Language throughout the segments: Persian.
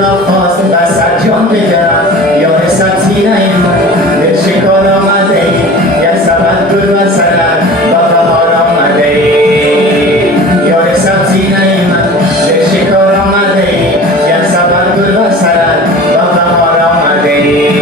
را خواست و صد جان بگرم یار سبزینه من دل شکار آمده یک سبد گل و سرد با بهار آمده یار سبزینه من دل شکار آمده یک سبد گل و سرد با بهار آمده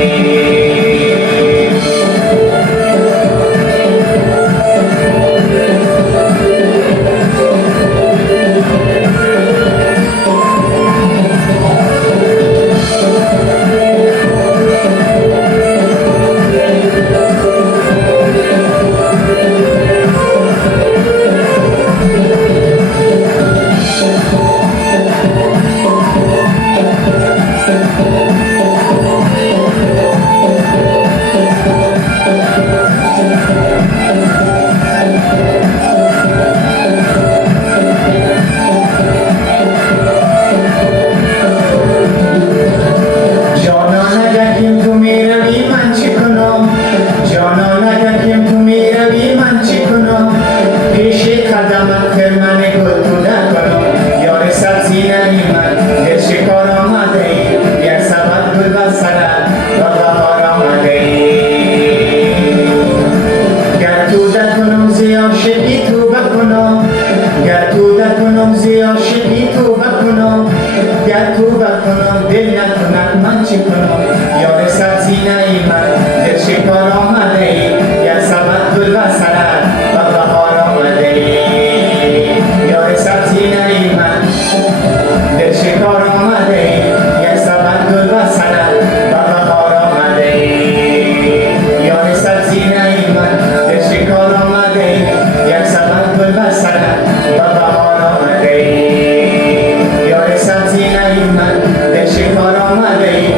دل نکنم من چه کنم یار سبزینه من دل شکار آمده یک سبد گل و سرد و بهار آمده یار سبزینه من دل شکار آمده یک سبد گل و سرد و بهار آمده یار سبزینه من دل شکار آمده یک سبد گل و سرد و بهار آمده یار سبزینه من شکار آمده